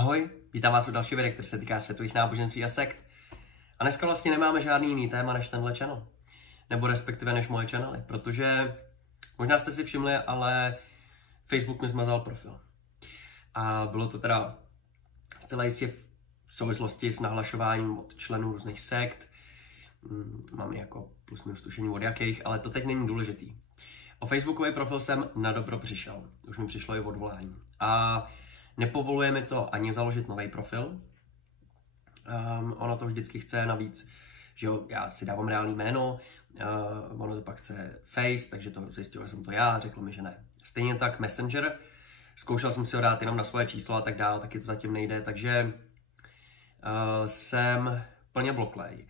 Ahoj, vítám vás u dalšího videa, který se týká světových náboženství a sekt. A dneska vlastně nemáme žádný jiný téma než tenhle channel. Nebo respektive než moje channely, protože možná jste si všimli, ale Facebook mi zmazal profil. A bylo to teda zcela jistě v souvislosti s nahlašováním od členů různých sekt. Mám jako plus minus tušení od jakých, ale to teď není důležitý. O Facebookový profil jsem na dobro přišel. Už mi přišlo i odvolání. A nepovoluje mi to ani založit nový profil. Ono to vždycky chce navíc, že jo, já si dávám reálný jméno, ono to pak chce Face, takže to zjistil, že jsem to já, řeklo mi, že ne. Stejně tak Messenger, zkoušel jsem si ho dát jenom na svoje číslo a tak dále, taky to zatím nejde, takže jsem plně bloklej.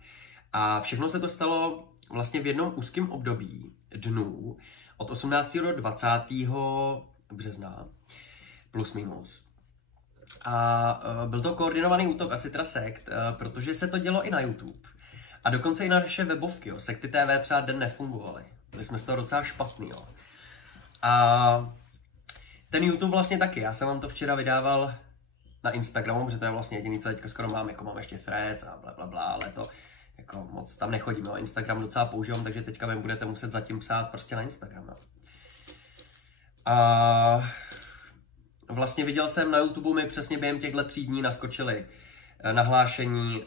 A všechno se to stalo vlastně v jednom úzkém období dnů od 18. do 20. března, plus minus. A byl to koordinovaný útok asi teda sekt, protože se to dělo i na YouTube. A dokonce i na naše webovky, jo. Sekty TV třeba den nefungovaly. Byli jsme z toho docela špatný, jo. A ten YouTube vlastně taky. Já jsem vám to včera vydával na Instagramu, protože to je vlastně jediný, co teďka skoro mám, jako mám ještě Threads a blablabla, ale to jako moc tam nechodím, jo. Instagram docela používám, takže teďka mi budete muset zatím psát prostě na Instagram, jo. A vlastně viděl jsem na YouTube, mi přesně během těchto 3 dní naskočily nahlášení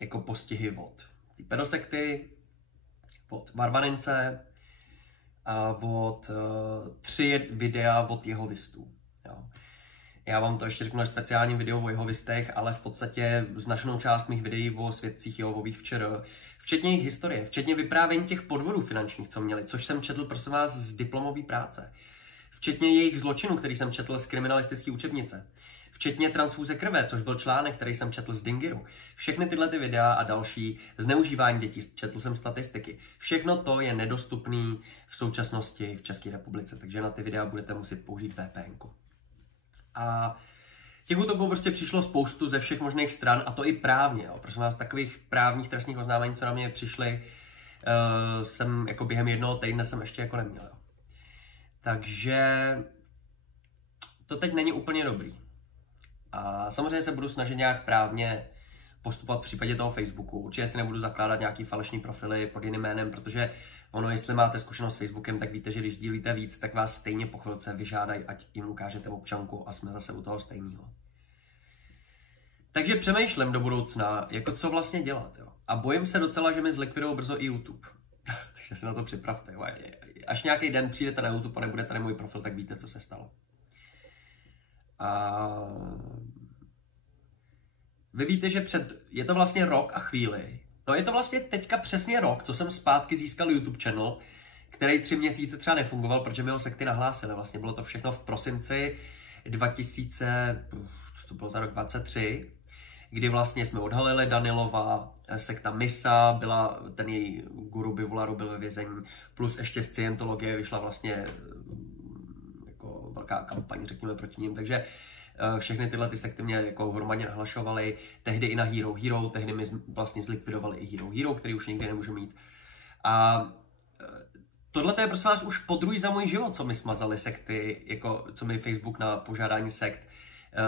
jako postihy od té pedosekty, od Barbarince a od 3 videa od jehovistů. Jo. Já vám to ještě řeknu na speciálním videu o jehovistech, ale v podstatě značnou část mých videí o svědcích Jehovových včera, včetně jejich historie, včetně vyprávění těch podvodů finančních, co měli, což jsem četl, prosím vás, z diplomové práce. Včetně jejich zločinů, který jsem četl z kriminalistické učebnice. Včetně transfúze krve, což byl článek, který jsem četl z Dingiru. Všechny tyhle ty videa a další, zneužívání dětí, četl jsem statistiky. Všechno to je nedostupné v současnosti v České republice, takže na ty videa budete muset použít VPN-ku. A těch útoků prostě přišlo spoustu ze všech možných stran, a to i právně. Jo. Prosím vás, takových právních trestních oznámení, co na mě přišly, jsem jako během jednoho týdne jsem ještě jako neměl. Jo. Takže to teď není úplně dobrý. A samozřejmě se budu snažit nějak právně postupovat v případě toho Facebooku. Určitě si nebudu zakládat nějaký falešný profily pod jiným jménem, protože ono, jestli máte zkušenost s Facebookem, tak víte, že když sdílíte víc, tak vás stejně po chvilce vyžádají, ať jim ukážete občanku, a jsme zase u toho stejného. Takže přemýšlím do budoucna, jako co vlastně dělat. Jo. A bojím se docela, že mi zlikvidujou brzo i YouTube. Takže se na to připravte. Jo. Až nějaký den přijdete na YouTube a nebude tady můj profil, tak víte, co se stalo. A vy víte, že je to vlastně rok a chvíli. No je to vlastně teďka přesně rok, co jsem zpátky získal YouTube channel, který 3 měsíce třeba nefungoval, protože mi ho sekty nahlásily. Vlastně bylo to všechno v prosinci 2000, to bylo za rok 23, kdy vlastně jsme odhalili Danilova, sekta Misa, ten její guru Bivolaru byl ve vězení, plus ještě Scientologie vyšla vlastně jako velká kampaň, řekněme, proti ním, takže všechny tyhle ty sekty mě jako hromadně nahlašovaly, tehdy i na Hero Hero, tehdy mi vlastně zlikvidovali i Hero Hero, který už nikdy nemůžu mít. A tohle je prosím vás už podruhé za můj život, co mi smazali sekty, jako co mi Facebook na požádání sekt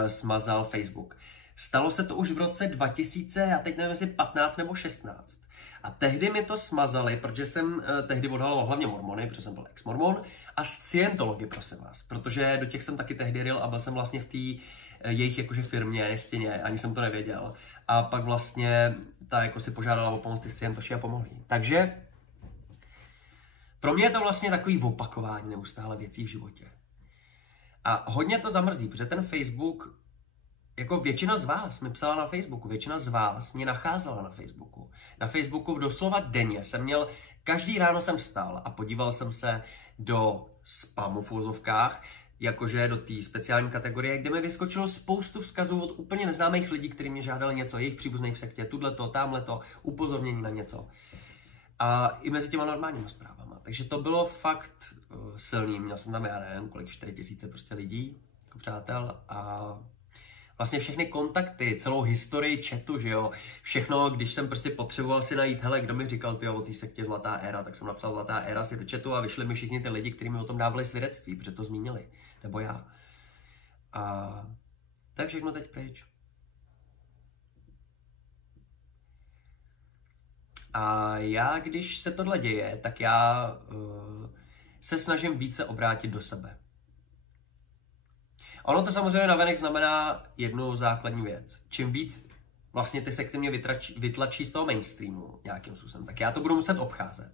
smazal Facebook. Stalo se to už v roce 2000, já teď nevím, jestli 15 nebo 16. A tehdy mi to smazali, protože jsem tehdy odhaloval hlavně mormony, protože jsem byl ex-mormon, a Scientology, prosím vás, protože do těch jsem taky tehdy ryl a byl jsem vlastně v té jejich jakože firmě, nechtěně, ani jsem to nevěděl. A pak vlastně ta jako si požádala o pomoc ty Scientoši a pomohli. Takže pro mě je to vlastně takový opakování neustále věcí v životě. A hodně to zamrzí, protože ten Facebook, jako většina z vás mi psala na Facebooku, většina z vás mě nacházela na Facebooku. Na Facebooku doslova denně jsem měl, každý ráno jsem vstal a podíval jsem se do spamu v uvozovkách, jakože do té speciální kategorie, kde mi vyskočilo spoustu vzkazů od úplně neznámých lidí, kteří mě žádali něco, jejich příbuzných v sektě, tudleto, tamhleto, upozornění na něco. A i mezi těma normálníma zprávama. Takže to bylo fakt silný. Měl jsem tam, já nevím, kolik, 4000 prostě lidí, jako přátel, a vlastně všechny kontakty, celou historii chatu, že jo, všechno, když jsem prostě potřeboval si najít, hele, kdo mi říkal, tyjo, o té sektě Zlatá éra, tak jsem napsal Zlatá éra si do chatu a vyšli mi všichni ty lidi, kteří mi o tom dávali svědectví, protože to zmínili, nebo já. A To je všechno teď pryč. A já, když se tohle děje, tak já se snažím více obrátit do sebe. Ono to samozřejmě navenek znamená jednu základní věc. Čím víc vlastně ty sekty mě vytlačí z toho mainstreamu nějakým způsobem, tak já to budu muset obcházet.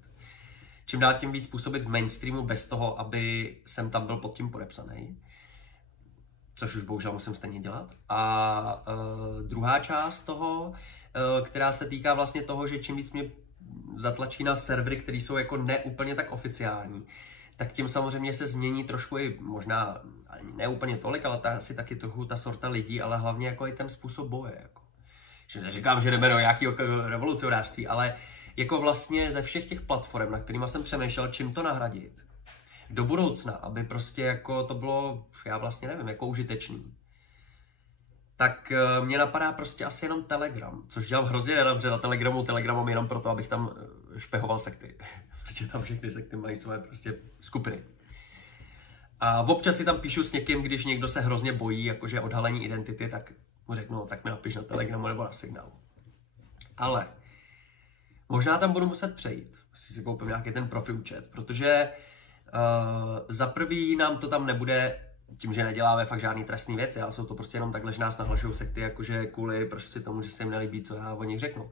Čím dál tím víc působit v mainstreamu bez toho, aby jsem tam byl pod tím podepsaný. Což už bohužel musím stejně dělat. A druhá část toho, která se týká vlastně toho, že čím víc mě zatlačí na servery, které jsou jako neúplně tak oficiální, tak tím samozřejmě se změní trošku i možná, ne úplně tolik, ale asi taky trochu ta sorta lidí, ale hlavně jako i ten způsob boje. Jako. Že neříkám, že jdeme do nějakého revolucionářství, ale jako vlastně ze všech těch platform, na kterými jsem přemýšlel, čím to nahradit do budoucna, aby prostě jako to bylo, já vlastně nevím, jako užitečný. Tak mě napadá prostě asi jenom Telegram, což dělám hrozně nedobře na Telegramu. Telegram mám jenom proto, abych tam špehoval sekty. Protože tam všechny sekty mají svoje prostě skupiny. A občas si tam píšu s někým, když někdo se hrozně bojí, jakože odhalení identity, tak mu řeknu, no, tak mi napiš na Telegramu nebo na Signál. Ale možná tam budu muset přejít. Si koupím nějaký ten profi účet, protože za prvý nám to tam nebude tím, že neděláme fakt žádný trestný věci, ale jsou to prostě jenom takhle, že nás nahlašují sekty, jakože kvůli prostě tomu, že se jim nelíbí, co já o nich řeknu.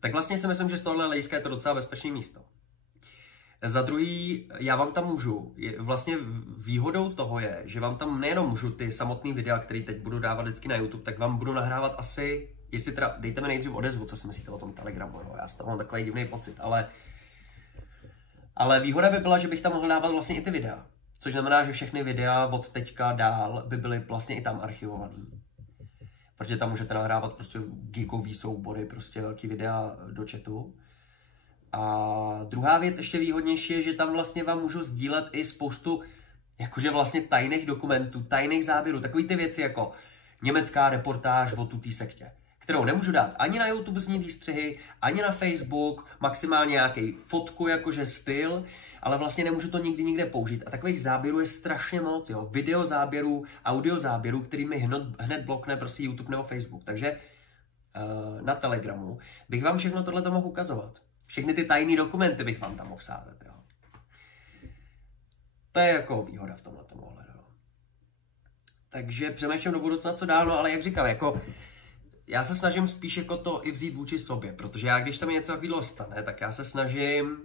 Tak vlastně si myslím, že z tohohle hlediska je to docela bezpečné místo. Za druhý, já vám tam můžu, vlastně výhodou toho je, že vám tam nejenom můžu ty samotné videa, které teď budu dávat vždycky na YouTube, tak vám budu nahrávat asi, jestli teda, dejte mi nejdřív odezvu, co si myslíte o tom Telegramu, no, já z toho mám takový divný pocit, ale výhoda by byla, že bych tam mohl dávat vlastně i ty videa. Což znamená, že všechny videa od teďka dál by byly vlastně i tam archivovaný. Protože tam můžete nahrávat prostě geekový soubory, prostě velký videa do chatu. A druhá věc ještě výhodnější je, že tam vlastně vám můžu sdílet i spoustu jakože vlastně tajných dokumentů, tajných záběrů, takový ty věci jako německá reportáž o tutý sektě, kterou nemůžu dát ani na YouTube z ní výstřihy, ani na Facebook, maximálně nějaký fotku jakože styl, ale vlastně nemůžu to nikdy nikde použít. A takových záběrů je strašně moc, jo. Video záběrů, audio záběrů, který mi hned blokne prostě YouTube nebo Facebook. Takže na Telegramu bych vám všechno tohle mohl ukazovat. Všechny ty tajné dokumenty bych vám tam mohl sázet, jo. To je jako výhoda v tomhle ohledu. Takže přemýšlím do budoucna, co dál, no, ale jak říkám, jako já se snažím spíš jako to i vzít vůči sobě, protože já, když se mi něco takového stane, tak já se snažím.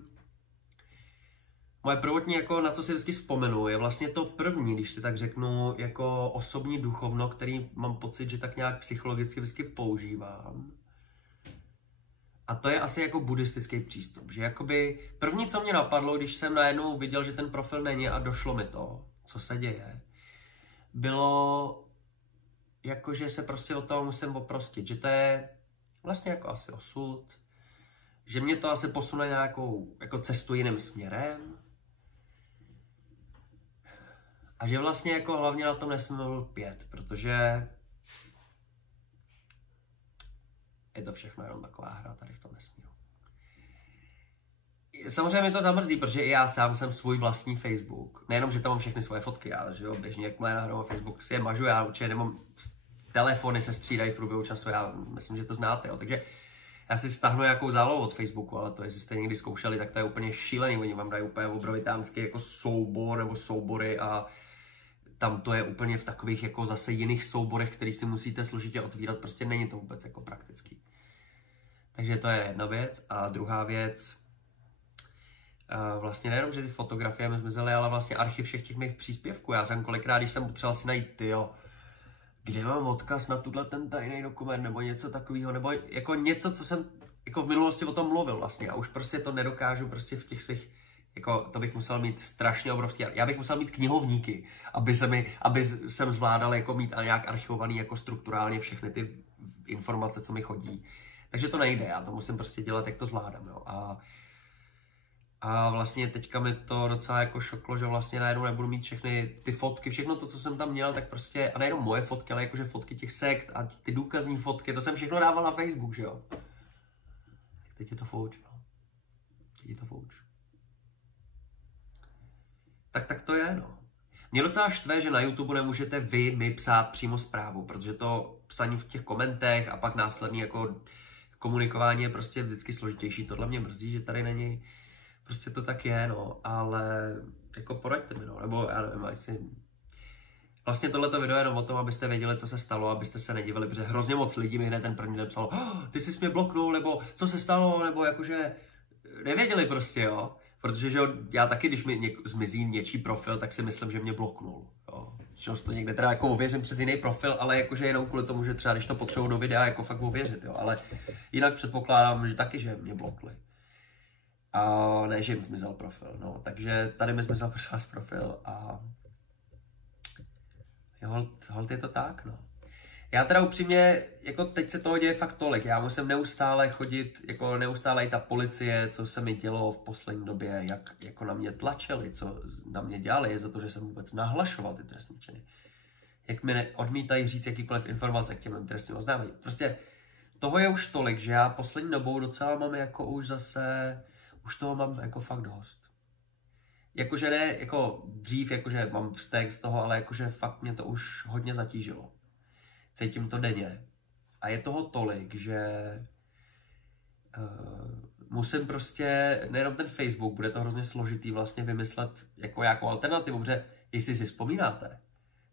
Moje prvotní, jako na co si vždycky vzpomenu, je vlastně to první, když si tak řeknu, jako osobní duchovno, který mám pocit, že tak nějak psychologicky vždycky používám. A to je asi jako buddhistický přístup, že jakoby první, co mě napadlo, když jsem najednou viděl, že ten profil není a došlo mi to, co se děje, bylo jako, že se prostě od toho musím oprostit, že to je vlastně jako asi osud, že mě to asi posune nějakou jako cestu jiným směrem a že vlastně jako hlavně na tom nesmím lpět, protože je to všechno jenom taková hra tady v tom vesmíru. Samozřejmě mě to zamrzí, protože i já sám jsem svůj vlastní Facebook. Nejenom, že tam mám všechny svoje fotky, ale že jo, běžně jak nahrávám Facebook si je mažu, já určitě nemám, telefony se střídají v průběhu času, já myslím, že to znáte, jo. Takže já si stáhnu nějakou zálohu od Facebooku, ale to, jestli jste někdy zkoušeli, tak to je úplně šílený, oni vám dají úplně obrovitánský jako soubor nebo soubory a tam to je úplně v takových jako zase jiných souborech, který si musíte složitě otvírat, prostě není to vůbec jako praktický. Takže to je jedna věc. A druhá věc, vlastně nejenom, že ty fotografie mi zmizely, ale vlastně archiv všech těch mých příspěvků. Já jsem kolikrát, když jsem potřeboval si najít, kde mám odkaz na tuhle ten tajný dokument, nebo něco takového, nebo jako něco, co jsem jako v minulosti o tom mluvil vlastně. A už prostě to nedokážu prostě v těch svých, jako to bych musel mít strašně obrovský, já bych musel mít knihovníky, aby jsem zvládal jako mít nějak archivovaný jako strukturálně všechny ty informace, co mi chodí. Takže to nejde, já to musím prostě dělat, jak to zvládám, jo. A vlastně teďka mi to docela jako šoklo, že vlastně najednou nebudu mít všechny ty fotky, všechno to, co jsem tam měl, tak prostě, a nejenom moje fotky, ale jakože fotky těch sekt a ty důkazní fotky, to jsem všechno dával na Facebook, že jo. Teď je to fouč, no. Teď je to fouč. Tak to je, no. Mě docela štve, že na YouTube nemůžete mi psát přímo zprávu, protože to psaní v těch komentech a pak následný jako komunikování je prostě vždycky složitější. Tohle mě mrzí, že tady není. Prostě to tak je, no, ale jako poraďte mi, no, nebo já nevím, jestli... Vlastně tohleto video je jenom o tom, abyste věděli, co se stalo, abyste se nedivili, protože hrozně moc lidí mi hned ten první den psalo, ty jsi mě bloknul, nebo co se stalo, nebo jakože nevěděli prostě, jo. Protože že já taky, když mi zmizí něčí profil, tak si myslím, že mě bloknul, jo. Často někde teda jako ověřím přes jiný profil, ale jakože jenom kvůli tomu, že třeba když to potřebuji do videa, jako fakt ověřit, jo. Ale jinak předpokládám, že taky, že mě blokli. A ne, že jim zmizel profil, no. Takže tady mi zmizel profil a... Holt je to tak, no. Já teda upřímně, jako teď se toho děje fakt tolik, já musím neustále chodit, jako neustále i ta policie, co se mi dělo v poslední době, jak jako na mě tlačili, co na mě dělali, je za to, že jsem vůbec nahlašoval ty trestní činy. Jak mi odmítají říct jakýkoliv informace k těm trestním oznámení. Prostě toho je už tolik, že já poslední dobou docela mám jako už zase, už toho mám jako fakt dost. Jakože ne, jako dřív, jakože mám vztek z toho, ale jakože fakt mě to už hodně zatížilo. Cítím to denně. A je toho tolik, že musím prostě, nejenom ten Facebook, bude to hrozně složitý vlastně vymyslet jako nějakou alternativu, protože jestli si vzpomínáte,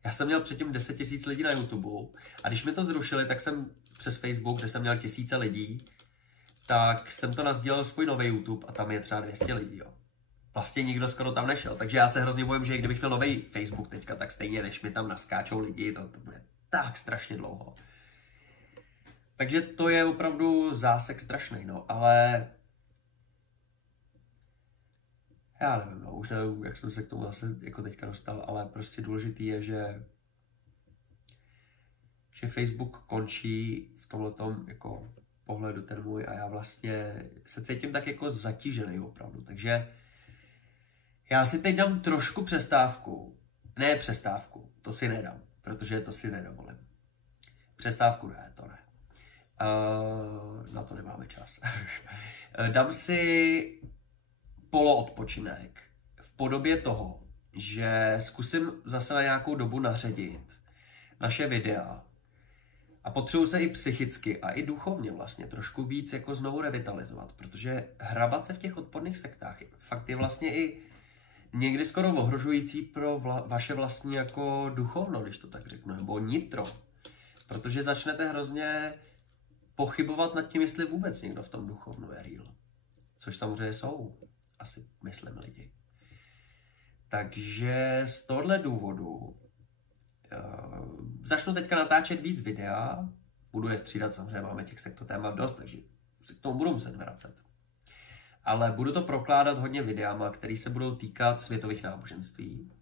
já jsem měl předtím 10 000 lidí na YouTube a když mi to zrušili, tak jsem přes Facebook, kde jsem měl tisíce lidí, tak jsem to nasdílel svůj nový YouTube a tam je třeba 200 lidí, jo. Vlastně nikdo skoro tam nešel, takže já se hrozně bojím, že kdybych měl nový Facebook teďka, tak stejně než mi tam naskáčou lidi, to bude tak strašně dlouho. Takže to je opravdu zásek strašný, no, ale já nevím, no, už nevím, jak jsem se k tomu zase jako teďka dostal, ale prostě důležitý je, že Facebook končí v tomhletom jako pohledu ten můj a já vlastně se cítím tak jako zatížený opravdu, takže já si teď dám trošku přestávku. Ne přestávku, to si nedám, protože to si nedovolím. Přestávku ne, to ne. Na to nemáme čas. Dám si poloodpočinek v podobě toho, že zkusím zase na nějakou dobu naředit naše videa a potřebuji se i psychicky a i duchovně vlastně trošku víc jako znovu revitalizovat, protože hrabat se v těch odporných sektách fakt je vlastně i někdy skoro ohrožující pro vaše vlastní jako duchovno, když to tak řeknu, nebo nitro. Protože začnete hrozně pochybovat nad tím, jestli vůbec někdo v tom duchovnu je real. Což samozřejmě jsou, asi myslím lidi. Takže z tohohle důvodu začnu teďka natáčet víc videa, budu je střídat, samozřejmě máme těch sektotémat dost, takže si k tomu budu muset vracet. Ale budu to prokládat hodně videama, které se budou týkat světových náboženství.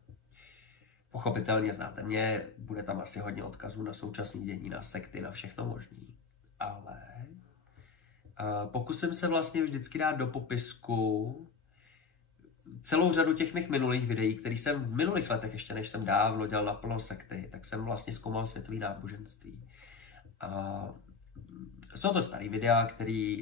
Pochopitelně znáte mě, bude tam asi hodně odkazů na současné dění, na sekty, na všechno možný. Ale pokusím se vlastně vždycky dát do popisku celou řadu těch mých minulých videí, které jsem v minulých letech, ještě než jsem dávno dělal naplno sekty, tak jsem vlastně zkoumal světové náboženství. Jsou to staré videa, které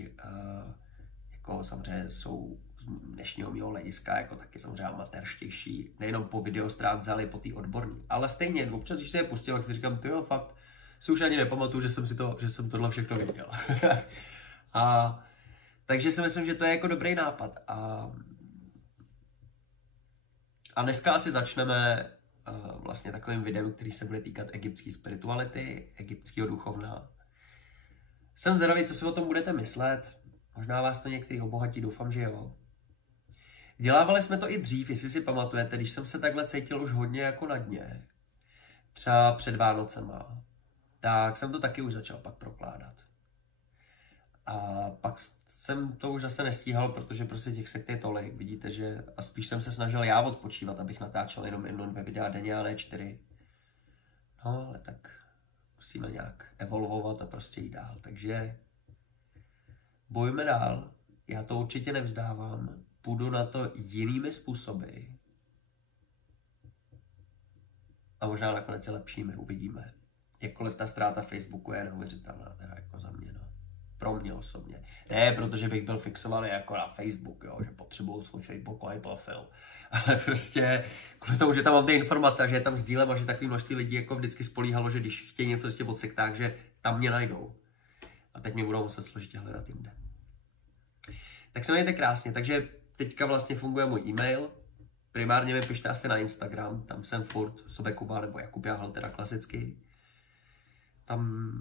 jako samozřejmě jsou z dnešního mého hlediska jako taky samozřejmě amatérštější, nejenom po videostránce, ale i po té odborné. Ale stejně, občas, když se je pustil, tak si říkám, tyjo, fakt, si už ani nepamatuju, že jsem tohle všechno viděl. Takže si myslím, že to je jako dobrý nápad. A dneska asi začneme vlastně takovým videem, který se bude týkat egyptské spirituality, egyptského duchovna. Jsem zvědavý, co si o tom budete myslet. Možná vás to některý obohatí, doufám, že jo. Dělávali jsme to i dřív, jestli si pamatujete, když jsem se takhle cítil už hodně jako na dně, třeba před Vánocema, tak jsem to taky už začal pak prokládat. A pak jsem to už zase nestíhal, protože prostě těch sekt je tolik, vidíte, že a spíš jsem se snažil já odpočívat, abych natáčel jenom 1-2 videa denně, a ne 4. No, ale tak musíme nějak evolvovat a prostě jít dál, takže bojujeme dál, já to určitě nevzdávám, půjdu na to jinými způsoby a možná nakonec je lepšími, uvidíme. Jakkoliv ta ztráta Facebooku je neuvěřitelná, teda jako za mě, no. Pro mě osobně. Ne, protože bych byl fixovaný jako na Facebook, jo, že potřebuju svůj Facebookový profil. Ale prostě kvůli tomu, že tam mám ty informace a že je tam sdílem a že takový množství lidí jako vždycky spolíhalo, že když chtějí něco zjistit od sektách, že tam mě najdou. A teď mě budou muset složitě hledat jinde. Tak se mějte krásně. Takže teďka vlastně funguje můj e-mail. Primárně mi pište asi na Instagram, tam jsem furt Sobekuba nebo Jakub Jáhel, teda klasicky. Tam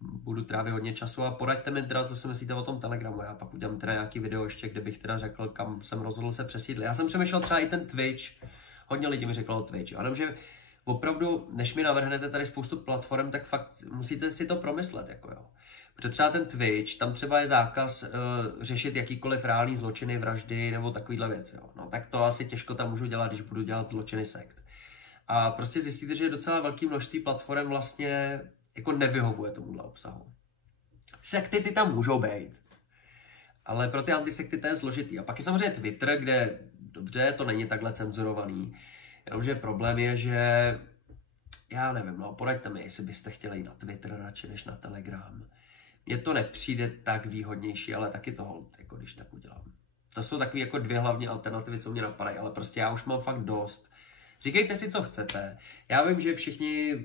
budu trávit hodně času a poraďte mi teda, co si myslíte o tom Telegramu. Já pak udělám teda nějaký video ještě, kde bych teda řekl, kam jsem rozhodl se přesídlit. Já jsem přemýšlel třeba i ten Twitch. Hodně lidí mi řeklo o Twitch. Ale že opravdu, než mi navrhnete tady spoustu platform, tak fakt musíte si to promyslet, jako jo. Protože třeba ten Twitch, tam třeba je zákaz řešit jakýkoliv reální zločiny, vraždy nebo takovýhle věci, jo. No tak to asi těžko tam můžu dělat, když budu dělat zločiny sekt. A prostě zjistíte, že docela velké množství platform vlastně jako nevyhovuje tomuhle obsahu. Sekty ty tam můžou být, ale pro ty antisekty to je složitý. A pak je samozřejmě Twitter, kde dobře, to není takhle cenzurovaný, jenomže problém je, že já nevím, no poraďte mi, jestli byste chtěli jít na Twitter radši než na Telegram. Mně to nepřijde tak výhodnější, ale taky to hold, jako když tak udělám. To jsou takové jako dvě hlavní alternativy, co mě napadají, ale prostě já už mám fakt dost. Říkejte si, co chcete. Já vím, že všichni,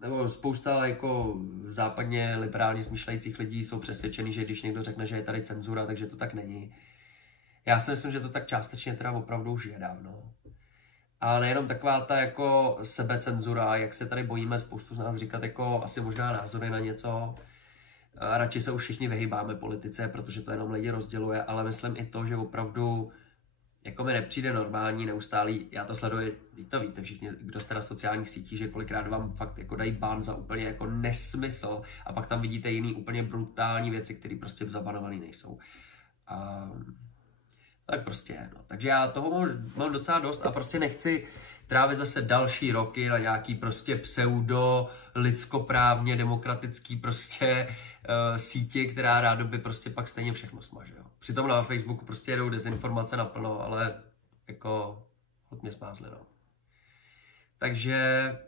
nebo spousta jako západně liberálně smýšlejících lidí jsou přesvědčení, že když někdo řekne, že je tady cenzura, takže to tak není. Já si myslím, že to tak částečně teda opravdu už je dávno. A nejenom taková ta jako sebecenzura, jak se tady bojíme spoustu z nás říkat jako asi možná názory na něco. A radši se už všichni vyhýbáme politice, protože to jenom lidi rozděluje, ale myslím i to, že opravdu jako mi nepřijde normální, neustálý, já to sleduji, to víte všichni, kdo jste na sociálních sítích, že kolikrát vám fakt jako dají ban za úplně jako nesmysl a pak tam vidíte jiný úplně brutální věci, které prostě zabanované nejsou. A tak prostě je, no. Takže já toho mám docela dost a prostě nechci trávit zase další roky na nějaký prostě pseudo lidskoprávně demokratický prostě sítě, která rádoby prostě pak stejně všechno smaže. Jo. Přitom na Facebooku prostě jedou dezinformace naplno, ale jako hodně smázli, no. Takže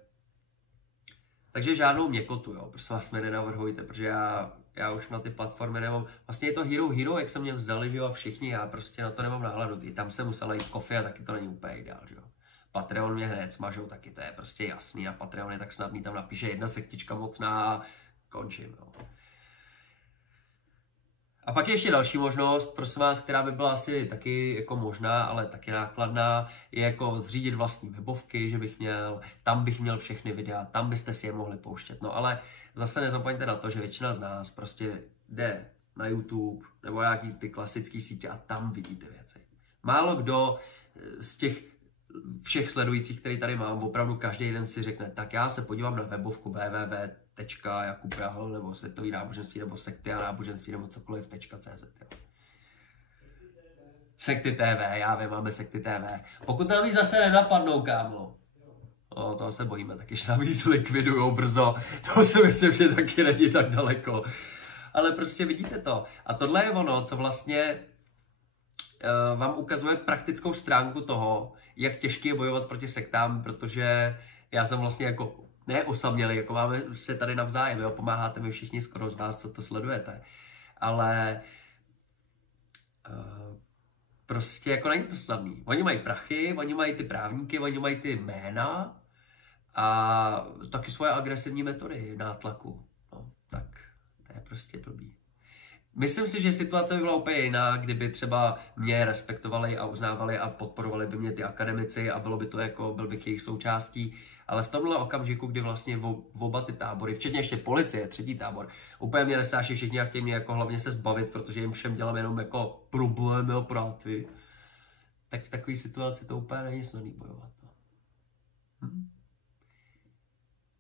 žádnou měkotu, jo, prostě vás mi nenavrhujte, protože já už na ty platformy nemám, vlastně je to Hero, jak se mě vzdali, že jo, všichni, já prostě na to nemám náladu, i tam jsem musel jít Coffee a taky to není úplně ideál, že jo. Patreon mě hned smažou, taky to je prostě jasný a Patreon je tak snadný, tam napíše jedna sektička mocná a končím, jo. A pak je ještě další možnost, prosím vás, která by byla asi taky jako možná, ale taky nákladná, je jako zřídit vlastní webovky, že bych měl, tam bych měl všechny videa, tam byste si je mohli pouštět. No ale zase nezapomeňte na to, že většina z nás prostě jde na YouTube nebo nějaký ty klasické sítě a tam vidí ty věci. Málo kdo z těch všech sledujících, který tady mám, opravdu každý den si řekne, tak já se podívám na webovku www.jakubjahl nebo světový náboženství nebo sekty a náboženství nebo cokoliv.cz. Sekty TV, já vím, máme Sekty TV. Pokud nám ji zase nenapadnou, kámo. No, toho se bojíme taky, že nám ji zlikvidujou brzo. To si myslím, že taky není tak daleko. Ale prostě vidíte to. A tohle je ono, co vlastně vám ukazuje praktickou stránku toho, jak těžké je bojovat proti sektám, protože já jsem vlastně jako neosamělý, jako máme se tady navzájem, jo, pomáháte mi všichni skoro z vás, co to sledujete, ale prostě jako není to snadný. Oni mají prachy, oni mají ty právníky, oni mají ty jména a taky svoje agresivní metody nátlaku, no, tak to je prostě blbý. Myslím si, že situace by byla úplně jiná, kdyby třeba mě respektovali a uznávali a podporovali by mě ty akademici a bylo by to jako, byl bych jejich součástí. Ale v tomhle okamžiku, kdy vlastně oba ty tábory, včetně ještě policie, třetí tábor, úplně mě nesnáší všichni a chtějí mě jako hlavně se zbavit, protože jim všem dělám jenom jako problémy a práty. Tak v takové situaci to úplně není snadný bojovat. No.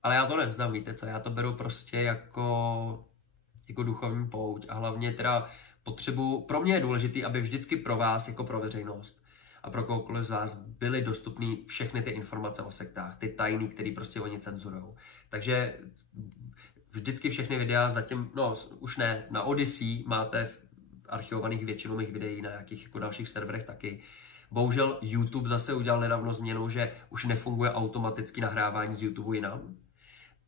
Ale já to nevzdám, víte co, já to beru prostě jako duchovní pouť a hlavně teda pro mě je důležitý, aby vždycky pro vás, jako pro veřejnost a pro kohokoliv z vás byly dostupné všechny ty informace o sektách, ty tajný, které prostě oni cenzurujou. Takže vždycky všechny videa zatím, no už ne, na Odyssey máte archivovaných většinu mých videí, na nějakých jako dalších serverech taky. Bohužel YouTube zase udělal nedávno změnu, že už nefunguje automaticky nahrávání z YouTube jinam.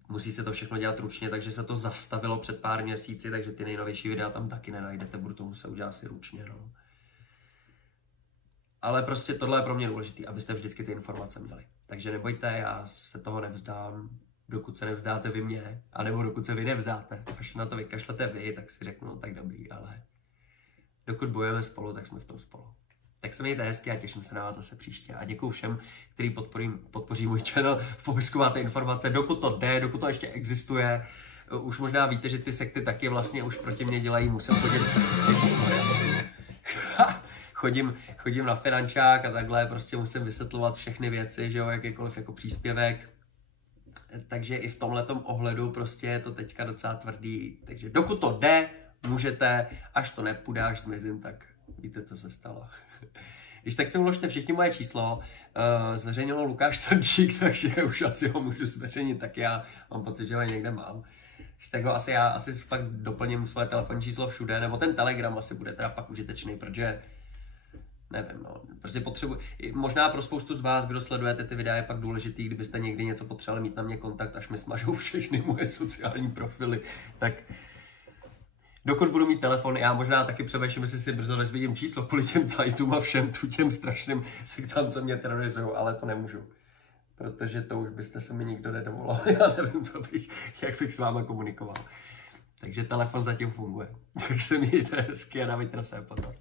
musí se to všechno dělat ručně, takže se to zastavilo před pár měsíci, takže ty nejnovější videa tam taky nenajdete, budu to muset udělat si ručně, no. Ale prostě tohle je pro mě důležité, abyste vždycky ty informace měli. Takže nebojte, já se toho nevzdám, dokud se nevzdáte vy mě, anebo dokud se vy nevzdáte. Až na to vykašlete vy, tak si řeknu, no, tak dobrý, ale dokud bojujeme spolu, tak jsme v tom spolu. Tak se mějte hezky a těším se na vás zase příště. A děkuju všem, kteří podpoří můj channel. V popisku máte informace, dokud to jde, dokud to ještě existuje. Už možná víte, že ty sekty taky vlastně už proti mě dělají, musím chodit. Chodím na finančák a takhle, prostě musím vysvětlovat všechny věci, že jo, jakýkoliv jako příspěvek. Takže i v tomhletom ohledu prostě je to teďka docela tvrdý. Takže dokud to jde, můžete, až to nepůjde, až zmizím, tak víte, co se stalo. Když tak si uložte všichni moje číslo, zveřejnilo Lukáš Trnčík, takže už asi ho můžu zveřejnit, tak já mám pocit, že ho někde mám. Tak ho asi fakt doplním svoje telefonní číslo všude, nebo ten Telegram asi bude teda pak užitečný, protože nevím, no, prostě potřebuji, možná pro spoustu z vás, kdo sledujete ty videa, je pak důležitý, kdybyste někdy něco potřebovali mít na mě kontakt, až mi smažou všechny moje sociální profily, tak dokud budu mít telefon, já možná taky přemýšlím, jestli si brzo nezvidím číslo kvůli těm cajtům a všem těm strašným sektám, co mě terorizují, ale to nemůžu. Protože to už byste se mi nikdo nedovolal, já nevím, jak bych s váma komunikoval. Takže telefon zatím funguje. Takže se mějte hezky a dávejte na sebe pozor.